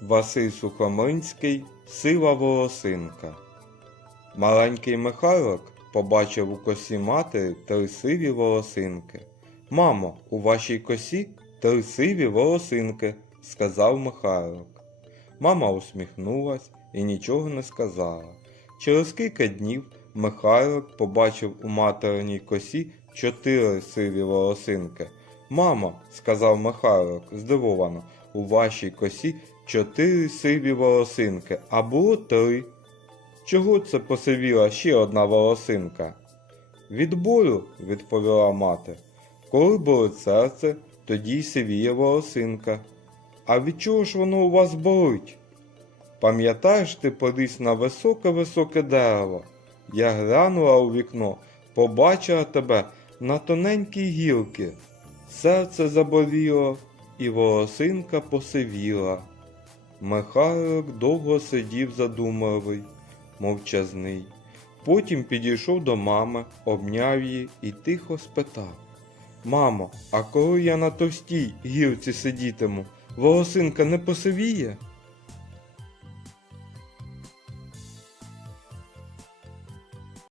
Василь Сухомлинський Сива волосинка. Маленький Михайлик побачив у косі матері три сиві волосинки. Мамо, у вашій косі три сиві волосинки, сказав Михайлик. Мама усміхнулась і нічого не сказала. Через кілька днів Михайлик побачив у материній косі чотири сиві волосинки. Мамо, сказав Михайлик здивовано, у вашій косі чотири сиві волосинки, а було три. Чого це посивіла ще одна волосинка? Від болю, відповіла мати. Коли болить серце, тоді й сивіє волосинка. А від чого ж воно у вас болить? Пам'ятаєш, ти поліз на високе-високе дерево? Я глянула у вікно, побачила тебе на тоненькій гілки. Серце заболіло, і волосинка посивіла. Михайлик довго сидів задумливий, мовчазний. Потім підійшов до мами, обняв її і тихо спитав. Мамо, а коли я на товстій гілці сидітиму, волосинка не посивіє?